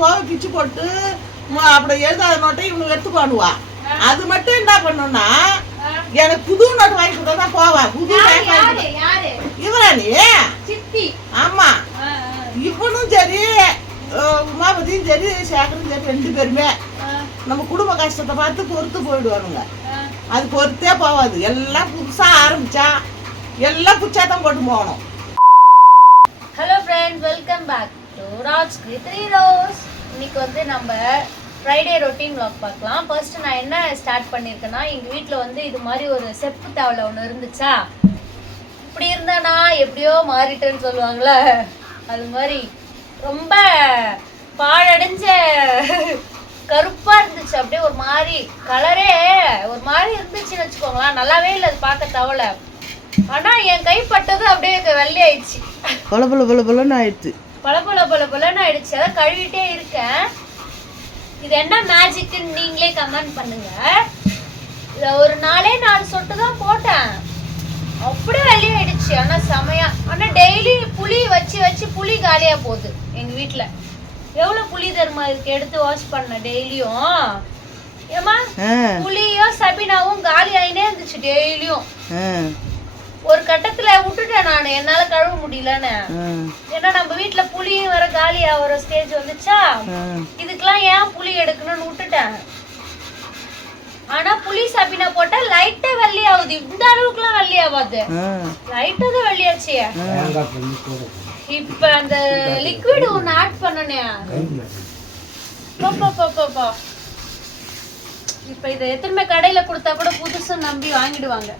கோவை பிச்சு போட்டு அப்படி எழுதாத நோட்டை இவனுக்கு எடுத்துக்கோணுவா. அது மட்டும் என்ன பண்ணுன்னா எனக்கு புது நோட்டு வாங்கி கொடுத்தா போவா. புது இவராணி ஆமா, இவனும் சரி உமாபதியும் சரி சேகரும் சரி 2 பேருமே நம்ம குடும்ப கஷ்டத்தை பார்த்து பொறுத்து போயிடுவானுங்க. அது பொறுத்தே போவாது. எல்லாம் புதுசா ஆரம்பிச்சா எல்லாம் புச்சாதான் போட்டு போகணும். Hello friends, welcome back to Raj three roses. இன்னைக்கு வந்து நம்ம ஃப்ரைடே ரொட்டீன் vlog பார்க்கலாம். ஃபர்ஸ்ட் நான் என்ன ஸ்டார்ட் பண்ணியிருக்கேன்னா, எங்கள் வீட்டில் வந்து இது மாதிரி ஒரு செப்பு தவளை ஒன்று இருந்துச்சா. இப்படி இருந்தானா எப்படியோ மாறிட்டேன்னு சொல்லுவாங்களே, அது மாதிரி ரொம்ப பாழடைஞ்ச கருப்பாக இருந்துச்சு. அப்படியே ஒரு மாதிரி கலரே ஒரு மாதிரி இருந்துச்சுன்னு வச்சுக்கோங்களேன். நல்லாவே இல்லை அது பார்க்க தவளை. ஆனால் என் கைப்பட்டது அப்படியே வெள்ளை ஆயிடுச்சு. பலன்னு ஆயிடுச்சு. பலன்னு ஆயிடுச்சு. அதான் கழுவிட்டே இருக்கேன். இது என்ன மேஜிக்னு நீங்களே கமெண்ட் பண்ணுங்க. ஒரு 4 சொட்டு தான் போட்டேன், அப்படியே வெளியே ஆயிடுச்சு. ஆனா செமையா. ஆனா டெய்லி புளி வச்சு புளி காலியா போகுது எங்க வீட்டுல. எவ்வளவு புளி தருமா இருக்கு எடுத்து வாஷ் பண்ண டெய்லியும். ஏமா புளியும் சபினாவும் காலி ஆயினே இருந்துச்சு டெய்லியும். ஒரு கட்டத்துல விட்டுட்டேன் நான், என்னால கழுவ முடியலன்னு. ஏன்னா நம்ம வீட்டுல புளியும் வர காலி ஆகிற ஸ்டேஜ் வந்துச்சா, இதுக்கெல்லாம் ஏன் புளி எடுக்கணும்னு விட்டுட்டேன். ஆனா புளி சபினா போட்டா லைட்டா வெள்ளி ஆகுது. இந்த அளவுக்கு எல்லாம் வெள்ளி ஆகாது, லைட்டா தான் வெள்ளியாச்சு. இப்ப அந்த லிக்விட் ஒன்னு ஆட் பண்ணனே. இப்ப இத எத்தனை கடையில கொடுத்தா கூட புதுசா நம்பி வாங்கிடுவாங்க.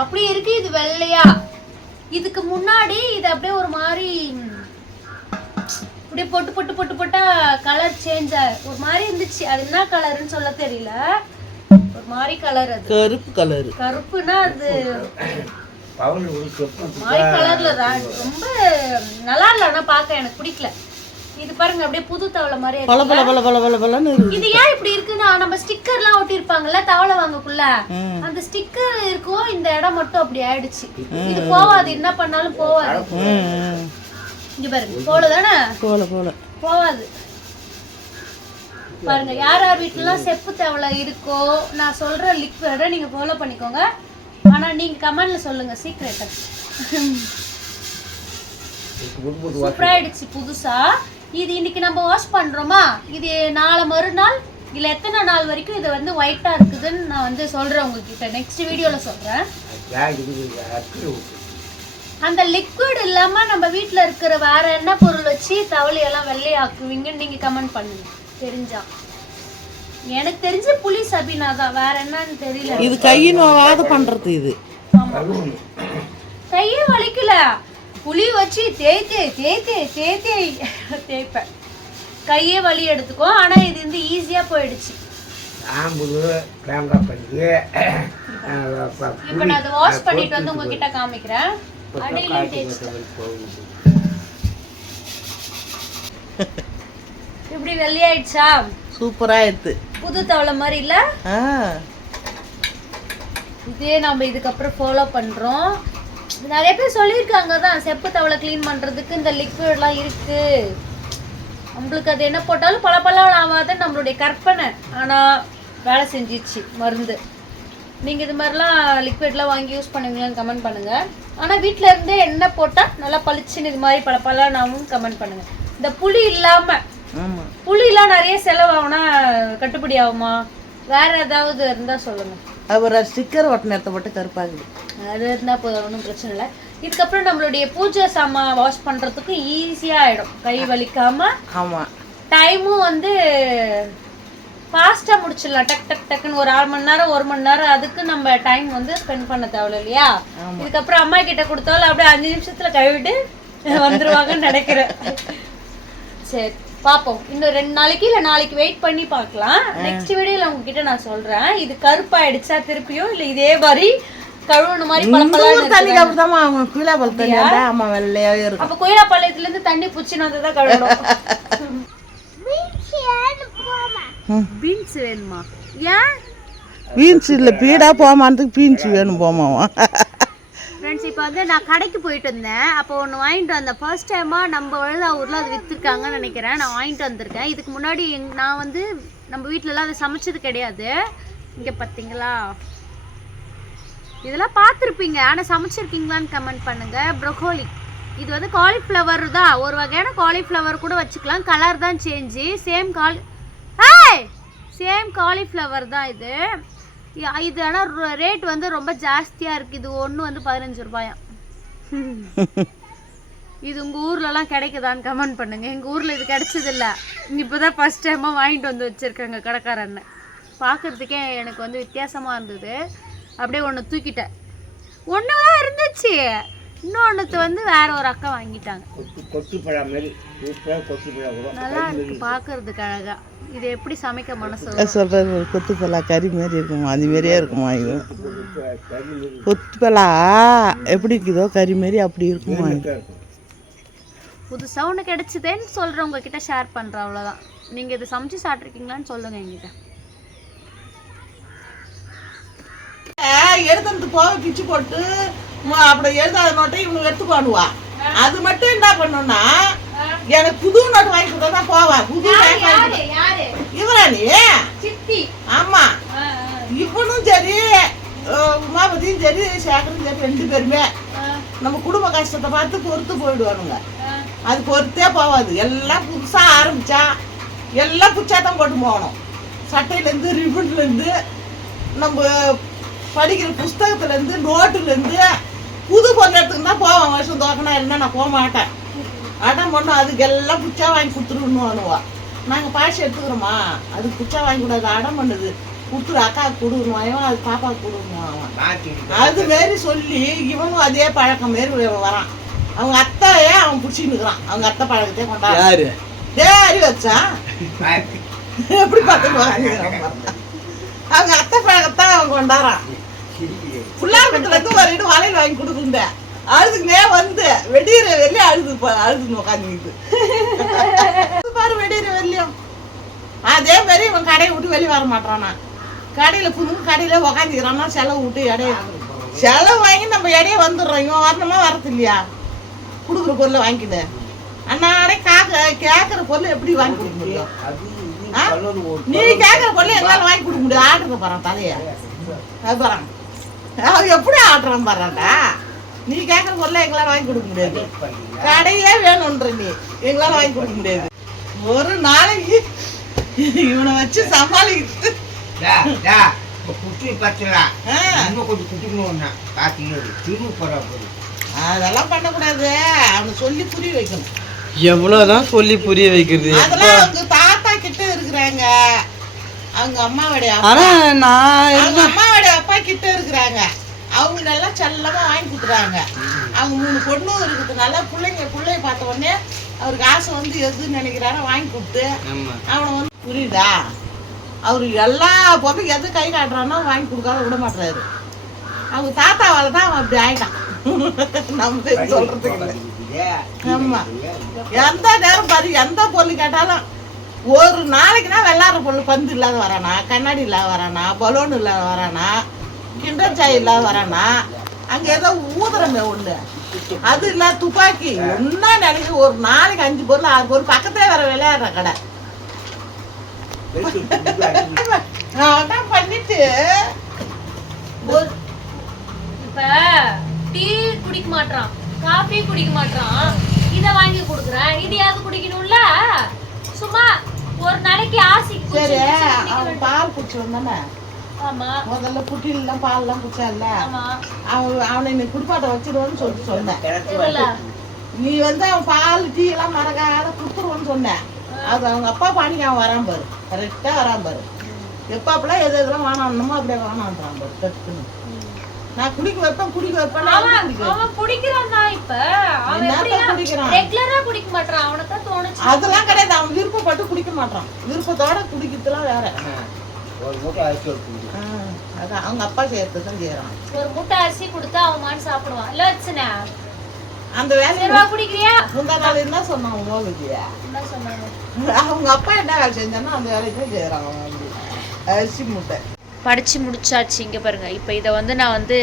அப்படி இருக்கு இது வெள்ளையா. இதுக்கு முன்னாடி இது அப்படியே ஒரு மாதிரி அப்படியே பொட்டு கலர் சேஞ்ச் ஒரு மாதிரி இருந்துச்சு. அது என்ன கலர்னு சொல்ல தெரியல, ஒரு மாதிரி கலர். அது கருப்புனா அது மாதிரி கலர்ல தான். ரொம்ப நல்லா இல்ல, ஆனா பார்க்க எனக்கு பிடிக்கல. இது பாருங்க அப்படியே புது தவளை மாதிரி. இது ஏன் இப்படி இருக்குன்னா, நம்ம ஸ்டிக்கர்லாம் ஒட்டி இருப்பாங்கல்ல தவளை வாங்கக்குள்ள, அந்த ஸ்டிக்கர் இருக்கும். இந்த இடம் மட்டும் அப்படி ஆயிடுச்சு. இது போவாது, என்ன பண்ணாலும் போவாது. இங்க பாருங்க, போலதானே போவாது. பாருங்க, யார் வீட்டுலாம் செப்பு தவளை இருக்கோ நான் சொல்ற லிக்விட நீங்க ஃபாலோ பண்ணிக்கோங்க. ஆனா நீங்க கமெண்ட்ல சொல்லுங்க சீக்ரெட். சூப்பரா ஆயிடுச்சு புதுசா. இது இன்னைக்கு நம்ம வாஷ் பண்றோமா, இது நாளை மறுநாள் இல்ல எத்தனை நாள் வரைக்கும் இது வந்து ஒயிட்டா இருக்குதுன்னு நான் வந்து சொல்றேன் உங்ககிட்ட. நெக்ஸ்ட் வீடியோல சொல்றேன். அந்த லிக்விட் இல்லாம நம்ம வீட்டுல இருக்கிற வேற என்ன பொருள் வச்சு தவளையெல்லாம் வெள்ளையாக்குவீங்கன்னு நீங்க கமெண்ட் பண்ணுங்க தெரிஞ்சா. எனக்கு தெரிஞ்ச புளி சபினா தான், வேற என்னன்னு தெரியல. இது கையினோவாத பண்றது. இது கையே வலிக்கல, புளி வச்சு தேய்ப்பேன். கையே வலி எடுத்துக்கோ. ஆனா இது வந்து ஈஸியா போயிடுச்சு. இப்ப நான் அதை வாஷ் பண்ணிட்டு வந்து உங்ககிட்ட காமிக்கிறேன். இப்படி வெள்ளையாயிடுச்சா, சூப்பரா இருக்கு. புது தவளை மாதிரி இல்ல. இதே நம்ம இதுக்கப்புறம் ஃபாலோ பண்றோம். நிறைய பேர் சொல்லியிருக்காங்க தான், செப்பு தவளை கிளீன் பண்றதுக்கு இந்த லிக்விட்லாம் இருக்கு. நம்மளுக்கு அது என்ன போட்டாலும் பல ஆகாத நம்மளுடைய கற்பனை. ஆனா வேலை செஞ்சிச்சு மருந்து. நீங்க இது மாதிரிலாம் லிக்விட்லாம் வாங்கி யூஸ் பண்ணுவீங்களான்னு கமெண்ட் பண்ணுங்க. ஆனா வீட்டுல இருந்தே என்ன போட்டா நல்லா பளிச்சுன்னு இது மாதிரி பலனாவும் கமெண்ட் பண்ணுங்க. இந்த புளி இல்லாம, புளிலாம் நிறைய செலவாகுனா கட்டுப்படி ஆகுமா? வேற ஏதாவது இருந்தா சொல்லுங்க. ஒரு ஸ்டிக்கர் ஒட்ட நேரத்தை போட்டு கருப்பாகுது, அது இருந்தா ஒன்றும் பிரச்சனை இல்லை. இதுக்கப்புறம் நம்மளுடைய பூஜை சாமான் வாஷ் பண்றதுக்கு ஈஸியா ஆயிடும், கை வலிக்காம. ஆமா, டைமும் வந்து ஃபாஸ்டா முடிச்சிடலாம். டக்குன்னு ஒரு 1/2 மணி நேரம் 1 மணி நேரம் அதுக்கு நம்ம டைம் வந்து ஸ்பெண்ட் பண்ண தேவையில்ல இல்லையா? இதுக்கப்புறம் அம்மா கிட்ட கொடுத்தாலும் அப்படியே 5 நிமிஷத்துல கழுவிட்டு வந்துருவாங்கன்னு நினைக்கிறேன். சரி பாப்போம். இன்னும் 2 நாளைக்கு இல்ல நாளைக்கு வெயிட் பண்ணி பார்க்கலாம். நெக்ஸ்ட் வீடியோல உங்ககிட்ட நான் சொல்றேன் இது கருப்பாயிடுச்சா திருப்பியும் இல்ல இதே மாதிரி கழுவுன மாதிரி அப்ப கோயிலாப்பாளையத்துல இருந்து தண்ணி புடிச்சு வந்ததான் கழுவணும். பீன்ஸ் வேணுமா? ஏன் பீன்ஸ் இல்ல பீடா போமானதுக்கு பீன்ஸ் வேணும் போமாவா. ஃப்ரெண்ட்ஸ், இப்போ வந்து நான் கடைக்கு போயிட்டு இருந்தேன். அப்போ ஒன்று வாங்கிட்டு வந்தேன். ஃபர்ஸ்ட் டைமாக நம்ம வழுதா ஊரில் அது விற்றுருக்காங்கன்னு நினைக்கிறேன். நான் வாங்கிட்டு வந்திருக்கேன். இதுக்கு முன்னாடி நான் வந்து நம்ம வீட்டிலலாம் அதை சமைச்சது கிடையாது. இங்கே பார்த்தீங்களா, இதெல்லாம் பார்த்துருப்பீங்க, ஆனால் சமைச்சிருக்கீங்களான்னு கமெண்ட் பண்ணுங்கள். ப்ரொக்கோலி, இது வந்து காலிஃப்ளவர் தான், ஒரு வகையான காலிஃப்ளவர் கூட வச்சுக்கலாம். கலர் தான் சேஞ்சு. சேம் காலிஃப்ளவர் தான் இது. இது ஆனால் ரேட் வந்து ரொம்ப ஜாஸ்தியாக இருக்குது. இது ஒன்று வந்து 15 ரூபாயாம். இது உங்கள் ஊர்லலாம் கிடைக்குதான்னு கமெண்ட் பண்ணுங்கள். எங்கள் ஊரில் இது கிடைச்சதில்ல. இப்போ தான் ஃபஸ்ட் டைமாக வாங்கிட்டு வந்து வச்சுருக்கேங்க கடைக்காரன்னு. பார்க்குறதுக்கே எனக்கு வந்து வித்தியாசமாக இருந்தது. அப்படியே ஒன்று தூக்கிட்டேன். ஒன்று தான் இருந்துச்சு, இன்னொன்று வந்து வேற ஒரு அக்கா வாங்கிட்டாங்க. நல்லா இருக்கு பார்க்கறதுக்கு அழகா. இது எப்படி சமைக்க மனசு சொல்றது? ஒரு கொத்துப்பலா கறி மாதிரி இருக்குமா, அது மாதிரியே இருக்குமா? இது கொத்துப்பலா எப்படி இருக்குதோ கறி மாதிரி அப்படி இருக்குமா? புதுசாக ஒன்று கிடைச்சதேன்னு சொல்கிறேன், உங்ககிட்ட ஷேர் பண்ணுறேன், அவ்வளோதான். நீங்கள் இதை சமைச்சு சாப்பிட்ருக்கீங்களான்னு சொல்லுங்கள் என்கிட்ட. எடுத்து போக பிச்சு போட்டு அப்படி எழுதாத நோட்டை இவனு எடுத்துக்குவானுவா. அது மட்டும் என்ன பண்ணுன்னா, எனக்கு புது நோட்டு வாங்கி கொடுத்தா தான் போவா. புது இவராணி ஆமா, இவனும் சரி உமாபதியும் சரி சேகரும் சரி 2 பேருமே நம்ம குடும்ப கஷ்டத்தை பார்த்து பொறுத்து போயிடுவானுங்க. அது பொறுத்தே போவாது. எல்லாம் புதுசா ஆரம்பிச்சா எல்லாம் புச்சாதான் போட்டு போகணும். சட்டையிலேருந்து ரிப்பன்லேருந்து நம்ம படிக்கிற புஸ்தகத்துலேருந்து நோட்டுலேருந்து புது பொருள் எடுத்துக்கு தான் போவேன். வருஷம் தோக்கனா இருந்தால் நான் போக மாட்டேன். அடம் பண்ணோம். அதுக்கு எல்லாம் புச்சா வாங்கி கொடுத்துருணுவா. நாங்கள் பாய்ச்சி எடுத்துக்கிறோமா, அதுக்கு புச்சா வாங்கி கூடாது, அடம் பண்ணுது, கொடுத்துரு அக்காவுக்கு கொடுக்கணும், அது பாப்பாவுக்கு கொடுக்கணும். அது மாரி சொல்லி இவனும் அதே பழக்கம் மாரி வரான். அவங்க அத்தையே அவன் பிடிச்சின்னு இருக்கிறான். அவங்க அத்தை பழக்கத்தையே கொண்டாடு தேரி வச்சான். எப்படி பார்த்துக்குவாங்க? அவங்க அத்தை பழக்கத்தான் அவன் கொண்டாடுறான். புள்ளார்பட்டிலேருந்து ஒரு இடம் வளையல் வாங்கி கொடுக்குங்க. அழுதுக்குனே வந்து வெடிகிற வெளியே அழுதுன்னு உட்காந்துக்கிட்டு பாரு வெடிகிற வெளியும். அதே மாதிரி இவன் கடையை விட்டு வெளியே வர மாட்டானா. கடையில் புது கடையில் உக்காந்துக்கிறான்னா செலவு விட்டு இடைய செலவு வாங்கி நம்ம இடையே வந்துடுறோம். இவன் வரணுமா வரது இல்லையா? கொடுக்குற பொருளை வாங்கிக்கிடு. அண்ணாடே கேட்குற பொருள் எப்படி வாங்கி கொடுக்க முடியும்? நீ கேட்குற பொருள் எங்களால் வாங்கி கொடுக்க முடியும். ஆடுறத போகிறான் தலையை அது போகிறான். அவன் எப்படி ஆடுறான் பாறான்டா. நீ கேட்குற பொருளை எங்களால் வாங்கி கொடுக்க முடியாது. கடையே வேணும்ன்ற நீ எங்களால் வாங்கி கொடுக்க முடியாது. ஒரு நாளைக்கு இவனை வச்சு சமாளிக்கிட்டு அதெல்லாம் பண்ணக்கூடாது. அவனை சொல்லி புரிய வைக்கணும். எவ்வளவுதான் சொல்லி புரிய வைக்கிறது? அதெல்லாம் அவங்க தாத்தா கிட்ட இருக்கிறாங்க. அவங்க அம்மாவுடைய அப்பா கிட்ட இருக்கிறாங்க. அவங்க நல்லா செல்லமா வாங்கி கொடுக்குறாங்க. அவங்க 3 பொண்ணும் இருக்கிறதுனால பிள்ளைய பார்த்த உடனே அவருக்கு ஆசை வந்து எதுன்னு நினைக்கிறாரோ வாங்கி கொடுத்து அவனை வந்து புரியுதா? அவரு எல்லா பொருளும் எது கை காட்டுறானோ வாங்கி கொடுக்காத விட மாட்டாரு. அவங்க தாத்தாவால தான் அவன் அப்படி ஆயிட்டான். நம்ம சொல்றதுக்கு ஆமா. எந்த நேரம் பாரு எந்த பொருள் கேட்டாலும் ஒரு நாளைக்குனா வெள்ளாடுற பொருள் பந்து இல்லாத வரானா, கண்ணாடி இல்லாத வரானா, பலூன் இல்லாத வரானா, கிண்டர் சாய் இல்லாத வரானா, அங்கே ஏதோ ஊதுறமே ஒண்ணு அது இல்லை, துப்பாக்கி என்ன நினைக்க ஒரு நாளைக்கு 5 பொருள் 6 பொருள் பக்கத்துல வேற விளையாடுற கடை பண்ணிட்டு. இப்ப டீ குடிக்க மாட்டான், காஃபி குடிக்க மாட்டான், இத வாங்கி கொடுக்குறேன். இது யாவது குடிக்கணும்ல? சும்மா ஒரு நாளைக்கு ஆசைக்கு. சரி, அவன் பால் குடிச்சு வந்தானே. ஆமா, முதல்ல குட்டிலாம் பால்லாம் குடிச்சால. அவனை நீ குடிப்பாட்ட வச்சிருவோன்னு சொல்லிட்டு சொன்னேன். நீ வந்து அவன் பால் டீ எல்லாம் மறக்காத குடுத்துருவோன்னு சொன்னேன். அது அவங்க அப்பா பாணிக்கு அவன் வரான் பாரு, கரெக்டா வரான் பாரு. எப்பாப்பெல்லாம் எது எதெல்லாம் வானாமோ அப்படியே வானான்றான் பாரு டக்குன்னு. நான் குடிக்க வைப்பேன் குடிக்க மாட்டான். அவனுக்கு தோணுச்சு அதெல்லாம் கிடையாது. அவன் விருப்பப்பட்டு குடிக்க மாட்டான். விருப்பத்தோட குடிக்கிறதுலாம் வேற. அதான் அவங்க அப்பா செய்யறதுதான் செய்யறான். ஒரு மூட்டை அரிசி கொடுத்தா அவன் மாட்டு சாப்பிடுவான். இல்ல வச்சுனா அந்த வேலையை குடிக்கிறியா? முந்தா நாள் என்ன சொன்னான் மோகியா? என்ன சொன்னாங்க? அவங்க அப்பா என்ன வேலை செஞ்சானோ அந்த வேலையை தான் செய்யறான். அரிசி மூட்டை படித்து முடிச்சாச்சு. இங்கே பாருங்கள், இப்போ இதை வந்து நான் வந்து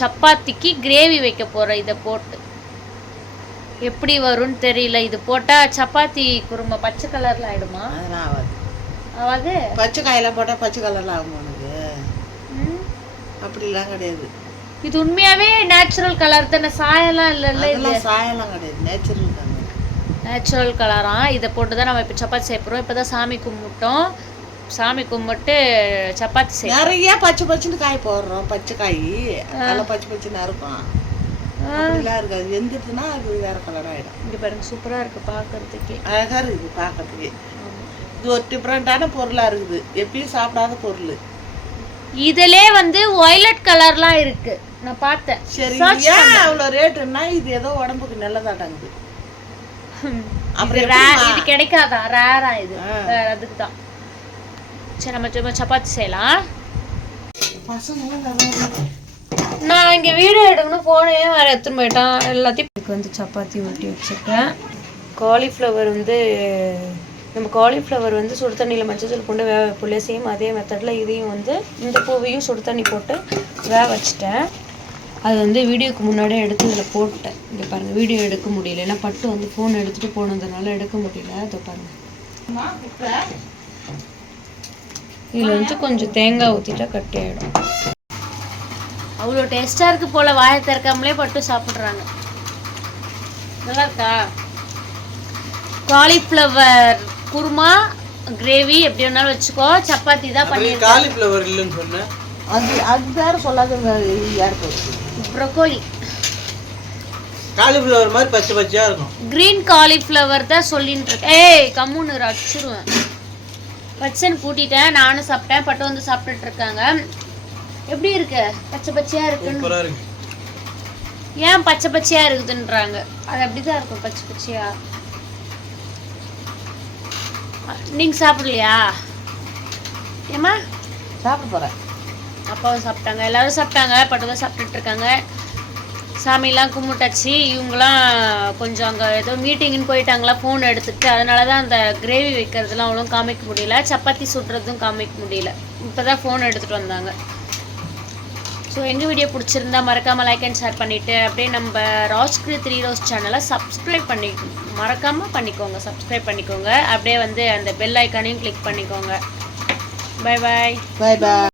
சப்பாத்திக்கு கிரேவி வைக்க போகிறேன் இதை போட்டு. எப்படி வரும்னு தெரியல. இது போட்டால் சப்பாத்தி குருமா பச்சை கலரில் ஆகிடுமா? அதெல்லாம் ஆகாது. ஆகாது. பச்சை காயெல்லாம் போட்டால் பச்சை கலரில் ஆகும் உனக்கு. அப்படிலாம் கிடையாது. இது உண்மையாகவே நேச்சுரல் கலர் தானே, சாயெல்லாம் இல்லைல்ல? இதெல்லாம் சாயெல்லாம் கிடையாது, நேச்சுரல் கலர். நேச்சுரல் கலரா? இதை போட்டு தான் நம்ம இப்போ சப்பாத்தி செய்யப்படுறோம். இப்போ தான் சாமி கும்பிட்டோம். சாமி கும்பிட்டு சப்பாத்தி செய்ய நிறைய பச்சை பச்சைன்னு காய் போடுறோம். பச்சை காய் நல்லா பச்சை பச்சைன்னு இருக்கும். அப்படிலாம் இருக்காது. வெந்துட்டுனா அது வேற கலர் ஆகிடும். இங்கே பாருங்க, சூப்பராக இருக்குது பார்க்கறதுக்கே. அழகாக இருக்குது பார்க்கறதுக்கே. இது ஒரு டிஃப்ரெண்ட்டான பொருளாக இருக்குது, எப்பயும் சாப்பிடாத பொருள். இதிலே வந்து வயலட் கலர்லாம் இருக்கு, நான் பார்த்தேன். சரி, ஏன் அவ்வளோ ரேட்டுன்னா இது ஏதோ உடம்புக்கு நல்லதாட்டாங்குது. அப்புறம் இது கிடைக்காதா? ரேரா இது, அதுக்கு தான். சரி, நம்ம சப்பாத்தி செய்யலாம். நான் இங்கே வீடியோ எடுக்கணும் போனேன், வேறு எடுத்துன்னு போயிட்டான் எல்லாத்தையும். இதுக்கு வந்து சப்பாத்தி ஊட்டி வச்சுருக்கேன். காலிஃப்ளவர் வந்து நம்ம காலிஃப்ளவர் வந்து சுடு தண்ணியில் மஞ்சள் போட்டு வேக வைப்போம், சேம் அதே மெத்தடில் இதையும் வந்து இந்த பூவையும் சுடு தண்ணி போட்டு வேக வச்சுட்டேன். அது வந்து வீடியோக்கு முன்னாடியே எடுத்து இதில் போட்டேன். இங்கே பாருங்கள், வீடியோ எடுக்க முடியல, ஏன்னா பட்டு வந்து ஃபோன் எடுத்துகிட்டு போனதுனால எடுக்க முடியல. அதை பாருங்கள், இதில் வந்து கொஞ்சம் தேங்காய் ஊற்றிட்டா கட்டி ஆகிடும். அவ்வளோ டேஸ்ட்டாக இருக்குது போல், வாயை திறக்காமலே பட்டு சாப்பிட்றாங்க. நல்லா இருக்கா? காலிஃப்ளவர் குருமா கிரேவி எப்படி வேணாலும் வச்சுக்கோ. சப்பாத்தி தான் பண்ணிருக்கேன். காலிஃப்ளவர் இல்லைன்னு சொன்னேன். அது வேற சொல்லாத யாருக்கு? ப்ரோக்கோலி. காலிஃப்ளவர் மாதிரி பச்சை பச்சையா இருக்கும். கிரீன் காலிஃப்ளவர் தான் சொல்லிட்டு இருக்கேன். ஏய் கம்முன்னு அடிச்சிருவேன். பச்சைன்னு கூட்டிட்டேன், நானும் சாப்பிட்டேன், பட்டு வந்து சாப்பிட்டுட்டு இருக்காங்க. எப்படி இருக்கு? பச்சை பச்சையா இருக்குன்னு. ஏன் பச்சை பச்சையா இருக்குதுன்றாங்க. அது அப்படிதான் இருக்கும், பச்சை பச்சையா. நீங்க சாப்பிடலையா? ஏமா சாப்பிட போறேன். அப்பாவும் சாப்பிட்டாங்க, எல்லாரும் சாப்பிட்டாங்க, பட்டு தான் சாப்பிட்டுட்டு இருக்காங்க. சாமியெல்லாம் கும்பிட்டாச்சு. இவங்களாம் கொஞ்சம் அங்கே ஏதோ மீட்டிங்னு போயிட்டாங்களா ஃபோன் எடுத்துகிட்டு, அதனால தான் அந்த கிரேவி வைக்கிறதுலாம் அவ்வளோ காமிக்க முடியல, சப்பாத்தி சுடுறதும் காமிக்க முடியல. இப்போ தான் ஃபோன் எடுத்துகிட்டு வந்தாங்க. ஸோ எங்கள் வீடியோ பிடிச்சிருந்தா மறக்காமல் லைக் அண்ட் ஷேர் பண்ணிவிட்டு அப்படியே நம்ம ராஜ்கிரி 3 ரோஸ் சேனலை சப்ஸ்கிரைப் மறக்காமல் பண்ணிக்கோங்க, சப்ஸ்கிரைப் பண்ணிக்கோங்க. அப்படியே வந்து அந்த பெல் ஐக்கானையும் கிளிக் பண்ணிக்கோங்க. Bye bye. பாய் பாய்.